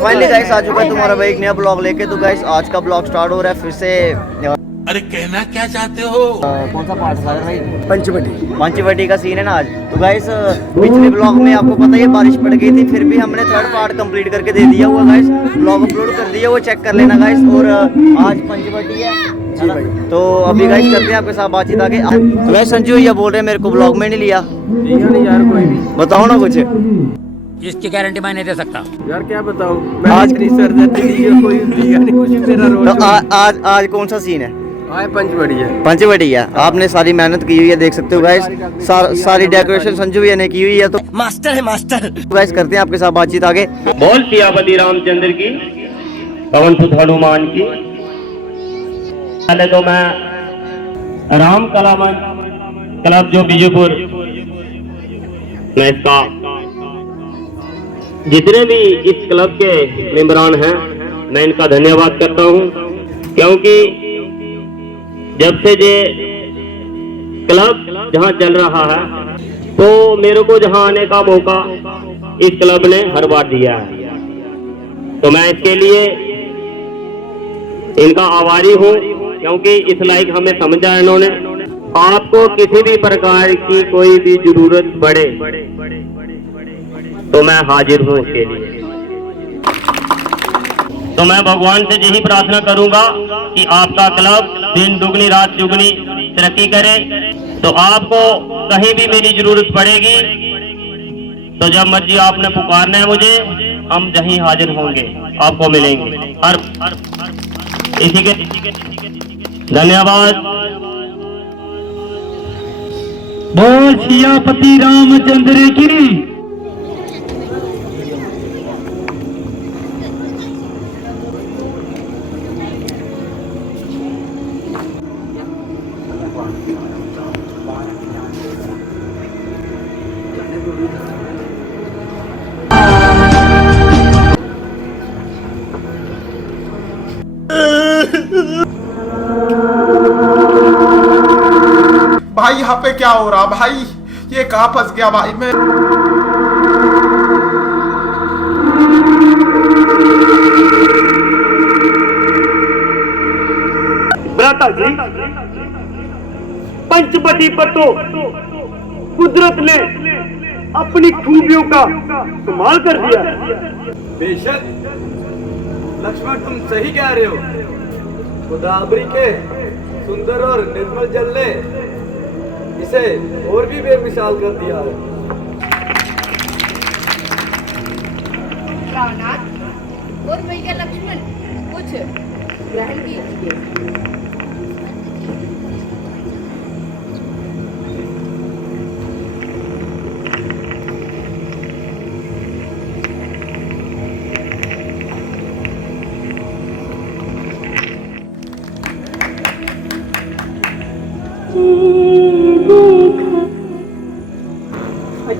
Finally guys आ चुका है तुम्हारा भाई एक नया ब्लॉग लेके। तो गाइस आज का ब्लॉग स्टार्ट हो रहा है फिर से। अरे कहना क्या चाहते हो? कौन सा पार्ट है भाई? पंचवटी का सीन है ना आज। तो गाइस पिछले ब्लॉग में आपको पता ही है बारिश पड़ गई थी, फिर भी हमने थर्ड पार्ट कंप्लीट करके दे दिया हुआ गाइस। ब्लॉग अपलोड कर दिया, वो चेक कर लेना गाइस। और आज पंचवटी है जी भाई। तो अभी गाइस करते हैं आपके साथ बातचीत आगे। तो गाइस संजू ये बोल रहे हैं मेरे को ब्लॉग में नहीं लिया। नहीं यार कोई भी बताओ ना कुछ। इसकी गारंटी मैं नहीं दे सकता यार, क्या बताऊं मैं आज रिसर्च नहीं कोई दिया नहीं कुछ मेरा रोल। तो आज कौन सा सीन है? पंचवटी है। पंचवटी है। आपने सारी मेहनत की हुई है, देख सकते हो गाइस। सारी डेकोरेशन संजू भैया ने की हुई है। तो मास्टर है मास्टर। गाइस करते हैं आपके साथ बातचीत आगे। बोल सियापति रामचंद्र की, पवन सुत हनुमान की। पहले तो मैं राम कलामंच क्लब जो बीजेपुर में इसका जितने भी इस क्लब के मेंबरान हैं मैं इनका धन्यवाद करता हूं, क्योंकि जब से ये क्लब जहां चल रहा है तो मेरे को जहां आने का मौका इस क्लब ने हर बार दिया है। तो मैं इसके लिए इनका आभारी हूं, क्योंकि इस लायक हमें समझा इन्होंने। आपको किसी भी प्रकार की कोई भी जरूरत पड़े तो मैं हाजिर हूं उसके लिए। तो मैं भगवान से यही प्रार्थना करूंगा कि आपका क्लब दिन दुगनी रात दुगनी तरक्की करे। तो आपको कहीं भी मेरी जरूरत पड़ेगी तो जब मर्जी आपने पुकारना है मुझे, हम जहीं हाजिर होंगे, आपको मिलेंगे हर इसी के धन्यवाद। बोल सियापति रामचंद्र की। भाई यहाँ पे क्या हो रहा भाई? ये कहाँ फंस गया भाई मैं? भ्राता जी, पंचवटी पर तो कुदरत ने अपनी खूबियों का कमाल कर दिया। बेशक लक्ष्मण तुम सही कह रहे हो। गोदावरी के सुंदर और निर्मल जल ने इसे और भी बेमिसाल कर दिया है। रावणाथ और भैया लक्ष्मण कुछ ग्रहण कीजिए।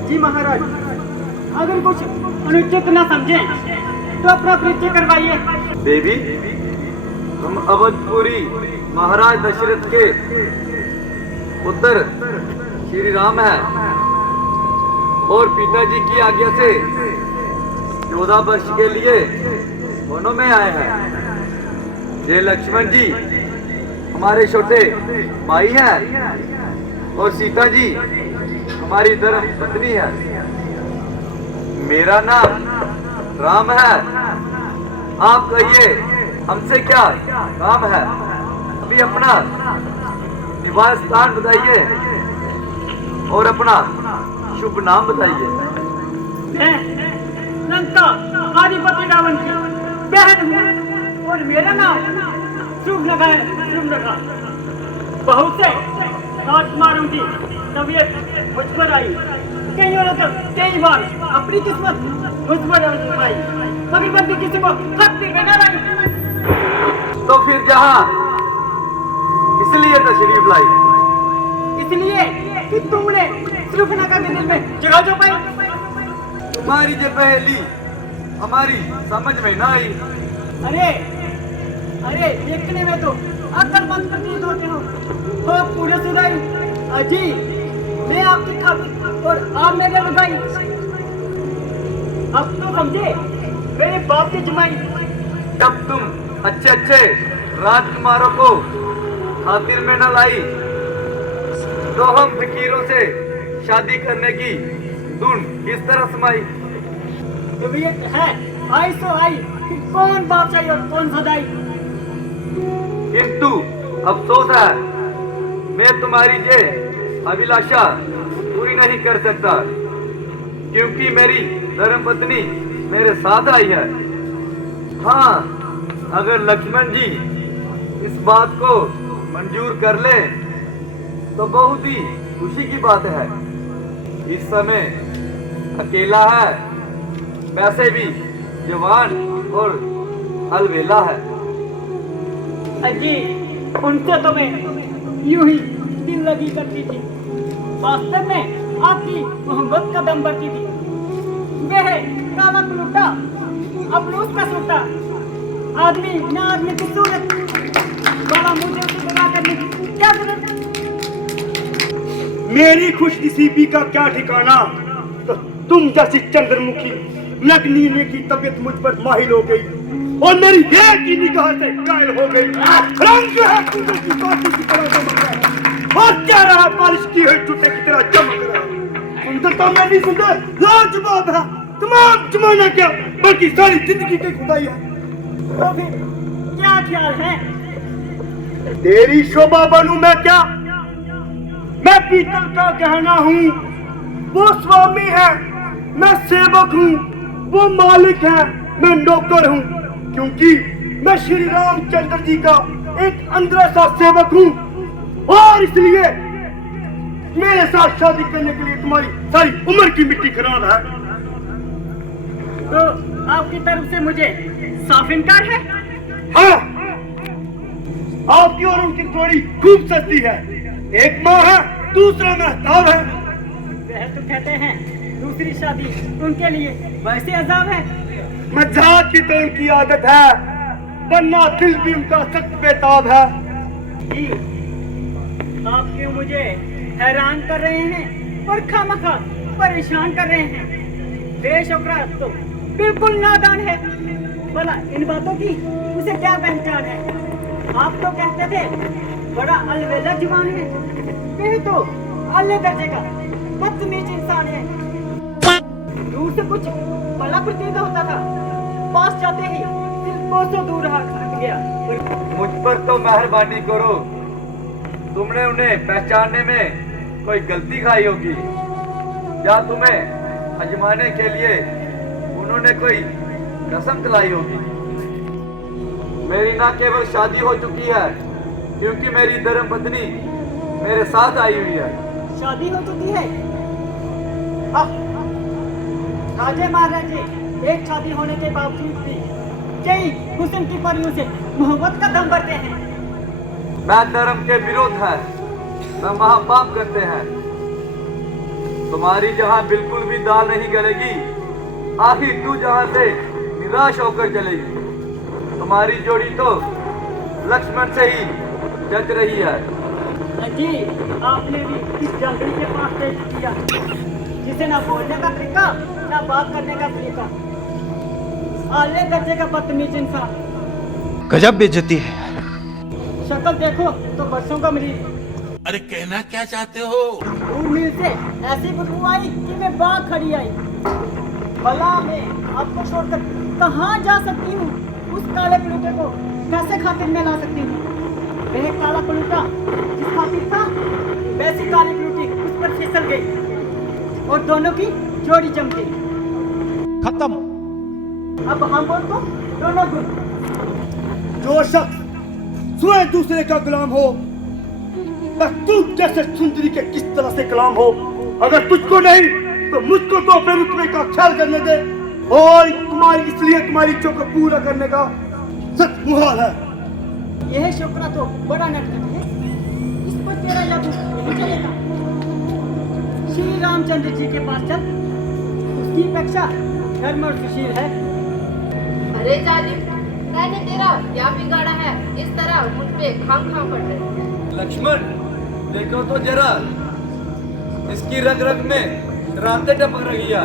जी महाराज, अगर कुछ अनुचित न समझे तो अपना परिचय करवाइए। देवी, हम अवधपुरी महाराज दशरथ के पुत्र श्री राम है और पिताजी की आज्ञा से 14 वर्ष के लिए वनों में आए हैं। ये लक्ष्मण जी हमारे छोटे भाई हैं और सीता जी हमारी धर्म पत्नी है। मेरा नाम राम है। आप कहिए हमसे क्या काम है? अभी अपना निवास स्थान बताइए और अपना शुभ नाम बताइए। मैं लंका आदिपति रावण की बहन हूँ और मेरा नाम शुभनखा है। शुभनखा बहुत से राजकुमारों की तबीयत मुझ पर आई, कई औरतों कई बार अपनी किस्मत मुझ पर आई, कभी कभी किसी को खत भी बना लाई। तो फिर जहाँ इसलिए तशरीफ लाई? इसलिए कि तुमने शुभनखा के दिल में जगह जो पाई। तुम्हारी जो पहेली हमारी समझ में ना आई। अरे देखने में तो अक्लमंद प्रतीत होते हो। पूरे सुनाई अजी, मैं आपकी खातिर और आप मेरे लगाई। अब तो समझे मेरे बाप की जमाई। जब तुम अच्छे अच्छे राजकुमारों को खातिर में न लाई तो हम फकीरों से शादी करने की धुन किस तरह समाई। जब ये है आई सो आई, फिर कौन बाप चाहिए और कौन सदाई। किंतु अफसोस है मैं तुम्हारी ये अभिलाषा पूरी नहीं कर सकता, क्योंकि मेरी धर्मपत्नी मेरे साथ आई है। हाँ, अगर लक्ष्मण जी इस बात को मंजूर कर ले तो बहुत ही खुशी की बात है। इस समय अकेला है, वैसे भी जवान और अलबेला है। अजी, उनसे तो मैं यूं ही दिल लगी करती थी, वास्तव में आपकी मोहब्बत का दम भरती थी। वह काला कुलूटा, अबलूस का सूटा, आदमी न आदमी की सूरत, बड़ा मुझे उसे बना करने की क्या जरूरत। मेरी खुशनसीबी का क्या ठिकाना, तो तुम जैसी चंद्रमुखी नगनीने की तबीयत मुझ पर माहिल हो गई और मेरी एक ही निगाह से कायल हो गई। रंग है कुंदन की कांटी की तरह चमक रहा है और क्या रहा बारिश की हुई जूते की तरह चमक रहा है। सुंदरता में नहीं सुंदर, लाजवाब है तमाम जमाना क्या बल्कि सारी जिंदगी की खुदाई है। तो फिर क्या ख्याल है। तेरी शोभा बनूं मैं क्या, मैं पीतल का गहना हूँ, वो स्वामी है मैं सेवक हूँ, वो मालिक है मैं नौकर हूँ, क्योंकि मैं श्री रामचंद्र जी का एक अंदर सा सेवक हूँ और इसलिए मेरे साथ शादी करने के लिए तुम्हारी सारी उम्र की मिट्टी खराब है। तो आपकी तरफ से मुझे साफ इनकार है। हाँ, आपकी और उनकी जोड़ी खूब सस्ती है, एक माँ है दूसरा महताब है। वह तो कहते हैं दूसरी शादी उनके लिए वैसे अजाब है। मजाक की तो उनकी आदत है, वरना दिल भी उनका सख्त बेताब है। जी, आप क्यों मुझे हैरान कर रहे हैं और खामखा परेशान कर रहे हैं। बेशुक्र तो बिल्कुल नादान है, भला इन बातों की उसे क्या पहचान है। आप तो कहते थे बड़ा अलवेला जुबान है, वह तो अल्ले दर्जे का बदतमीज इंसान है। दूर से कुछ बड़ा प्रतीत होता था, पास जाते ही दिल कोसों दूर हट गया। मुझ पर तो मेहरबानी करो, तुमने उन्हें पहचानने में कोई गलती खाई होगी या तुम्हें अजमाने के लिए उन्होंने कोई कसम खिलाई होगी। मेरी ना केवल शादी हो चुकी है, क्योंकि मेरी धर्मपत्नी मेरे साथ आई हुई है। शादी हो चुकी है। राजे महाराजे एक शादी होने के बावजूद भी कई हुस्न की परियों से मोहब्बत का दम भरते हैं। मैं धर्म के विरोध है, मैं महापाप करते हैं। तुम्हारी जहां बिल्कुल भी दाल नहीं गलेगी, आखिर तू जहां से निराश होकर चलेगी। तुम्हारी जोड़ी तो लक्ष्मण से ही जच रही है। जी, आपने भी इस जंगली के पास देख किया, जिसे ना बोलने का तरीका ना बात करने का तरीका, आले दर्जे का बदतमीज इंसान। गजब बेइज्जती है। शक्ल देखो तो बरसों का मरीज। अरे कहना क्या चाहते हो। दूर मील से ऐसी बदबू आई कि मैं बाग खड़ी आई। भला मैं आपको छोड़कर कहाँ जा सकती हूँ। उस काले पलूटे को कैसे खातिर में ला सकती हूँ। वह काला पलूटा जिस खातिर था, वैसी काली पलूटी उस पर फिसल गई और दोनों की जोड़ी जम गई। खत्म। अब हम बोल तो दोनों गुल। जो शख्स स्वयं दूसरे का गुलाम हो, बस तू जैसे सुंदरी के किस तरह से गुलाम हो। अगर तुझको नहीं तो मुझको तो अपने रुतबे का ख्याल करने दे, और तुम्हारी इसलिए तुम्हारी इच्छा को पूरा करने का सख्त मुहाल है। यह शुक्र तो बड़ा नटखट है, इस पर तेरा जादू नहीं चलेगा। श्री रामचंद्र जी के पास चल, उसकी अपेक्षा धर्म और सुशील है। अरे जालिम, मैंने तेरा क्या बिगाड़ा है इस तरह मुझ पे खाम खाम पड़ रहे हैं। लक्ष्मण, देखो तो जरा, इसकी रग रग में शरारतें टपक रही है।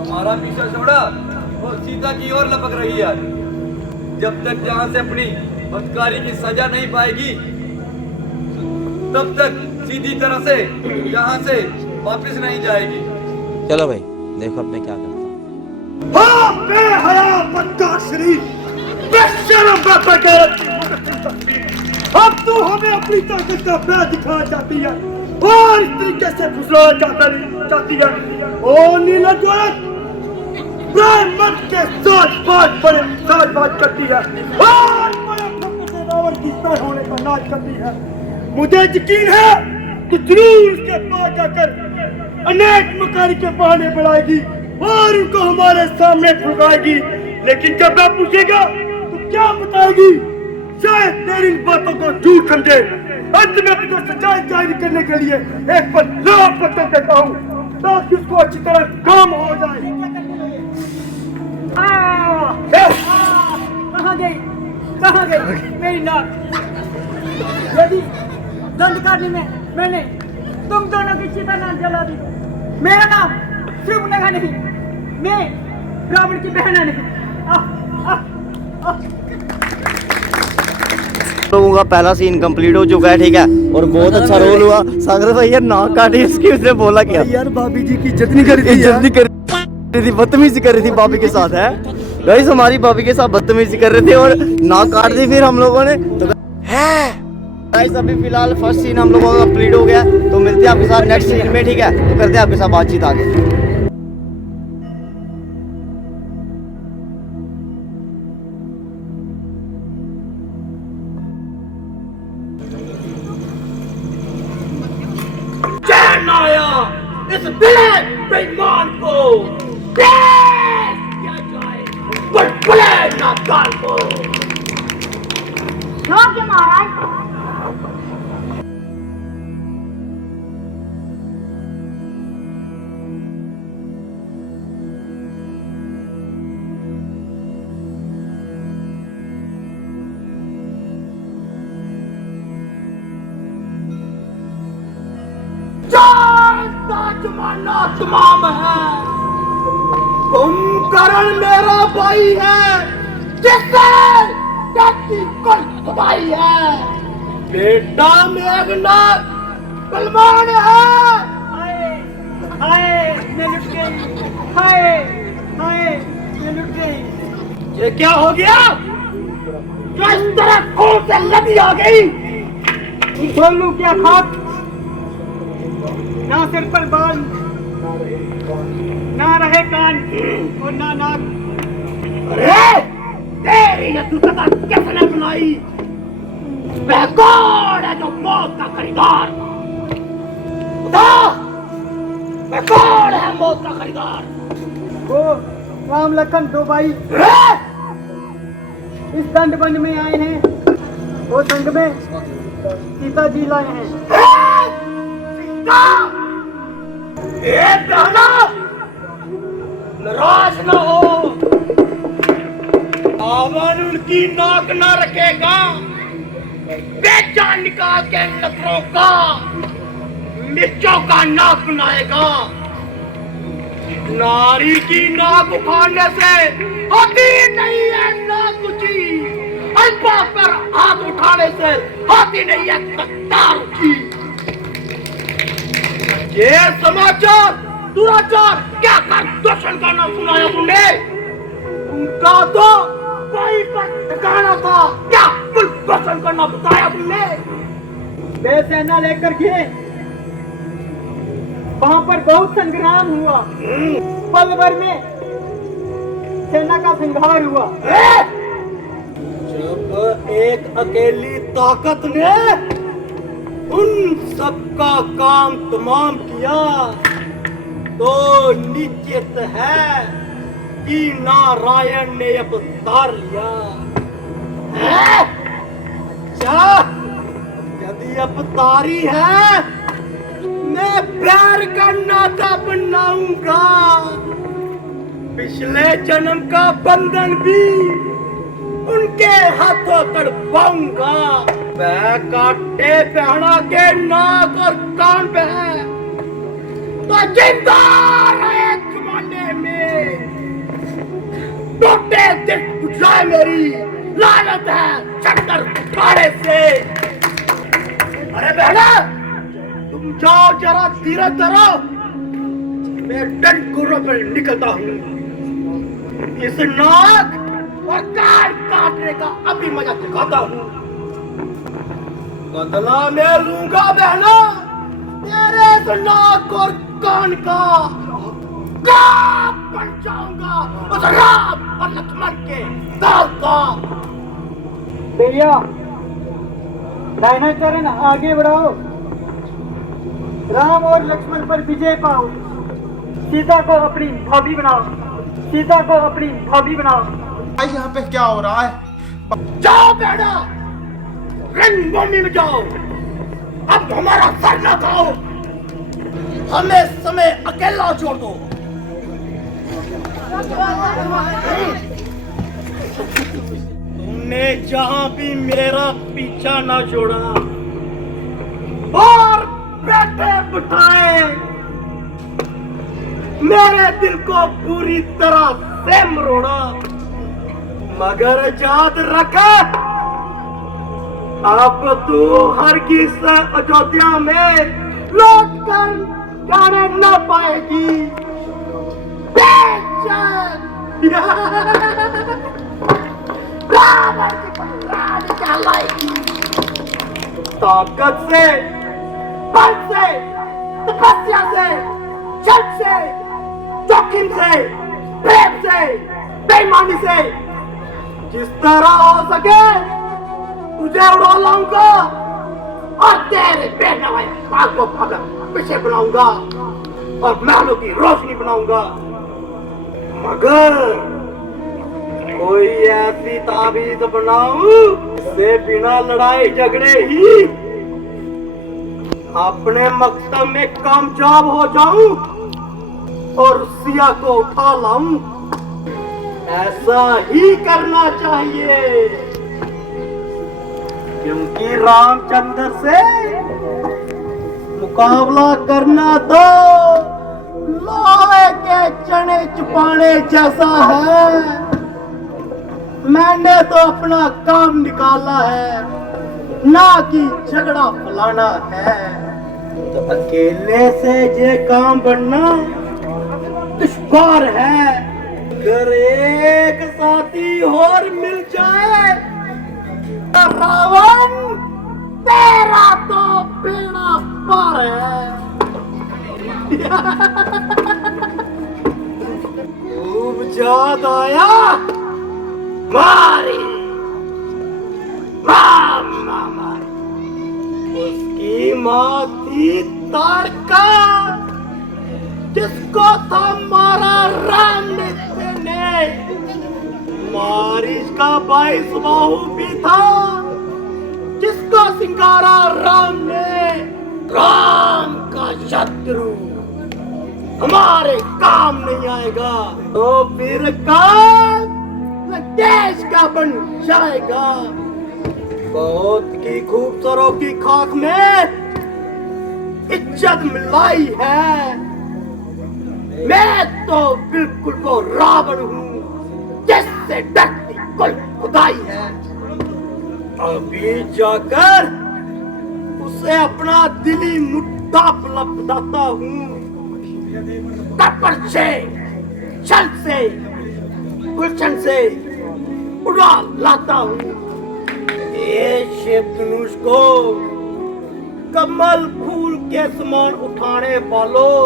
हमारा पीछा छोड़ा और सीता की ओर लपक रही है। जब तक जहां से अपनी बदकारी की सजा नहीं पाएगी, तब तक सीधी तरह से यहाँ से वापस नहीं जाएगी। चलो भाई, देखो अब मैं क्या करता हूँ। हाँ, बेहया बदकाश्री, बेशरम बगैरत की मुकद्दस। अब तू हमें अपनी ताकत का बैर दिखाना चाहती है और इस तरीके से फुसलाना चाहती है। ओ नीला जोरत, ब्राह्मण के साथ बात करती है और बड़े फक्र से रावण की तरह होने का नाच करती है। मुझे यकीन है कि जरूर उसके पास जाकर अनेक मकारी के बहाने बनाएगी और उनको हमारे सामने फुगाएगी। लेकिन जब मैं पूछेगा तो क्या बताएगी? शायद तेरी इन बातों को झूठ समझे। अंत में तुझे सच्चाई जाहिर करने के लिए एक पर लाभ पत्थर देता हूँ ताकि उसको अच्छी तरह काम हो जाए। कहाँ गई मेरी नाक? यदि दंड काटने में मैंने तुम दोनों की चिता न जला दी, मेरा नाम शुभनगा नहीं, मैं रावण की बहना नहीं। लोगों का पहला सीन कंप्लीट हो चुका है, ठीक है, और बहुत अच्छा रोल हुआ। सागर भाई यार नाक काटी इसकी, उसने बोला क्या यार भाभी जी की इज्जत नहीं करी थी, इज्जत नहीं कर रही थी, बदतमीजी कर रही थी भाभी के साथ है। गाइस हमारी भाभी के साथ बदतमीजी कर रहे थे और नाक काट दी फिर हम लोगों ने। तो गाइस अभी फिलहाल फर्स्ट सीन हम लोगों का कंप्लीट हो गया, तो मिलते हैं आपके साथ नेक्स्ट सीन में, ठीक है। तो करते हैं आपके साथ बातचीत आगे। इस बेईमान को क्या जाए, बुलबुले नादान को। योग्य महाराज। जमाना तमाम है, कुंभकर्ण मेरा भाई है जिससे जाति कुल तबाही है। बेटा मेघनाथ बलवान है। हाय मैं लुट गई, हाय मैं लुट गई। ये क्या हो गया? जो इस तरह खून से लदी आ गई? बोलूं क्या खाक, ना सिर पर बाल, ना रहे कान और ना नाक। अरे तेरी ये दुर्दशा किसने बनाई? वह कौन है जो मौत का खरीदार? बता, वह कौन है मौत का खरीदार? वो राम लखन दो भाई इस दंड बन में आए हैं, वो संग में सीता जी लाए हैं। सीता, ये बहना नाराज न हो, रावण उनकी नाक न रखेगा, बेजान निकाल के नजरों का मिर्चों का नाक बनाएगा। नारी की नाक उखाड़ने से होती नहीं है नाक ऊंची, अल्पा पर हाथ उठाने से होती नहीं है कत्तार ऊंची। ये समाचार दुराचार क्या कर दूषण करना सुनाया तुमने? उनका तो कोई पर ठिकाना था, क्या कुल दूषण करना बताया तुमने? वे सेना लेकर गए, वहां पर बहुत संग्राम हुआ, पल भर में सेना का संहार हुआ। जब एक अकेली ताकत ने उन सबका काम तमाम किया तो निश्चित है कि नारायण ने अवतार लिया। अच्छा, यदि अवतारी है मैं प्यार का नाता बनाऊंगा, पिछले जन्म का बंधन भी उनके हाथों तड़पाऊंगा। वह काटे पहना के नाक और कान पे है तो जिंदा रहे जमाने में। जाए मेरी लानत है चक्कर खाने से। अरे बहना तुम जाओ जरा धीरे धरो, मैं डंडोरों पर निकलता हूँ। इस नाक और कान काटने का अभी मजा दिखाता हूँ। बदला मैं लूंगा बहना तेरे इस नाक और कान का। बन जाऊंगा उस राम और लक्ष्मण के दाव का। भैया डायनाचरण आगे बढ़ाओ, राम और लक्ष्मण पर विजय पाओ, सीता को अपनी भाभी बनाओ, सीता को अपनी भाभी बनाओ। भाई यहाँ पे क्या हो रहा है? जाओ बेटा रणभूमि में जाओ, अब हमारा सर न खाओ, हमें समय अकेला छोड़ दो। तुमने जहां भी मेरा पीछा ना छोड़ा और बैठे बिठाए मेरे दिल को पूरी तरह से मरोड़ा, मगर याद रख अब तू हरगिज़ अयोध्या में लौट कर जाने न पाएगी। ताकत से, बल से, तपस्या से, जल से, जोखिम से, प्रेम से, बेईमानी से, जिस तरह हो सके तुझे उड़ा लाऊंगा और तेरे बेनवाए बाल को पीछे बनाऊंगा और महलों की रोशनी बनाऊंगा। मगर कोई ऐसी ताबीज बनाऊं से बिना लड़ाई झगड़े ही अपने मकसद में कामयाब हो जाऊं और सिया को उठा लाऊं। ऐसा ही करना चाहिए क्योंकि रामचंद्र से मुकाबला करना तो लोहे के चने चुपाने जैसा है। मैंने तो अपना काम निकाला है, ना कि झगड़ा फैलाना है। तो अकेले से ये काम बनना दुश्वार है। अगर एक साथी और मिल जाए तो रावण तेरा तो बेड़ा पार है। खूब याद आया मारी मामा, उसकी माँ थी ताड़का जिसको था मारा राम ने। मारीच का भाई सुबाहु भी था जिसको सिंगारा राम ने। राम का शत्रु हमारे काम नहीं आएगा तो फिर काम देश का बन जाएगा। बहुत की खूबसूरतों की खाक में इज्जत मिलाई है। मैं तो बिल्कुल वो रावण हूँ जिससे डरती कुल खुदाई है। अभी जाकर उसे अपना दिली मुद्दा बताता हूँ। तपर से, छल से, गुलशन से उड़ा लाता हूँ। ये शिव धनुष को कमल फूल के समान उठाने वालों,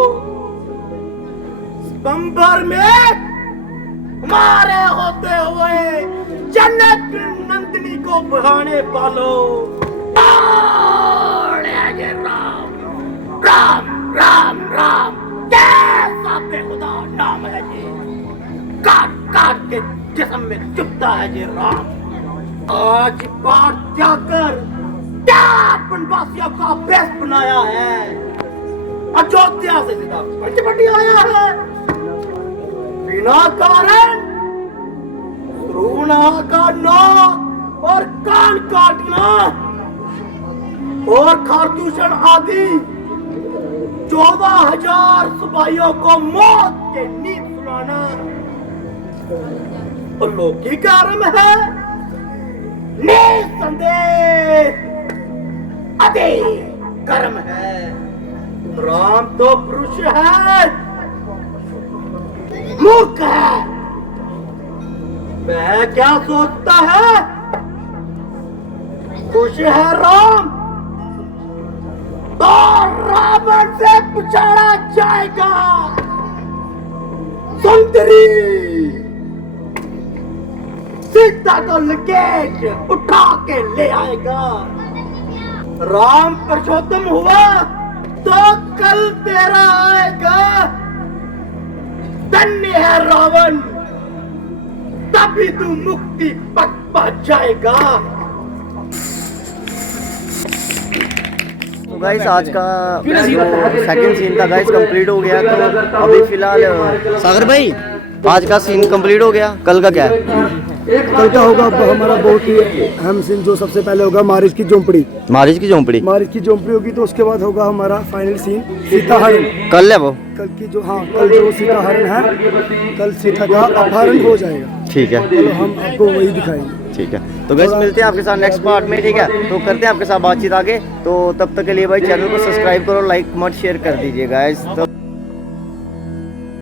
सितंबर में हमारे होते हुए जन्नत नंदिनी को बढ़ाने वालों, राम राम राम राम कैसा बेखुदा नाम है ये। काट काट के जिस्म में चुभता है ये राम। आज बात जाकर क्या बनवासियों का बेस बनाया है। अयोध्या से सीधा पंचवटी आया है। बिना कारण रूना का नाक और कान काटना और खारदूषण आदि 14,000 सिपाहियों को मौत के नींद सुनाना और लोकी कर्म है निसंदेह अति कर्म है। राम तो पुरुष है, मूर्ख है। मैं क्या सोचता है, खुश है राम तो रावण से पिछाड़ा जाएगा। सुंदरी सीता को लकेट उठा के ले आएगा। राम पुरुषोत्तम हुआ तो कल तेरा आएगा। धन्य है रावण, तभी तू मुक्ति पथ पा जाएगा। तो गाइस आज का सेकंड सीन था गाइस कंप्लीट हो गया। तो अभी फिलहाल सागर भाई आज का सीन कंप्लीट हो गया, कल का क्या है? कल का होगा हमारा बहुत ही अहम सीन। जो सबसे पहले होगा मारिच की झोंपड़ी। मारिच की झोंपड़ी मारिच की झोंपड़ी होगी तो उसके बाद होगा हमारा फाइनल सीन सीता हरण। कल है वो? कल की जो कल जो सीता हरण है, कल सीता का अपहरण हो जाएगा। ठीक है, चलो हम आपको वही दिखाएंगे। ठीक है। तो गाइस मिलते हैं आपके साथ नेक्स्ट पार्ट में, ठीक है? तो करते हैं आपके साथ बातचीत आगे। तो तब तक के लिए भाई चैनल को सब्सक्राइब करो, लाइक मत शेयर कर दीजिए गाइस। तो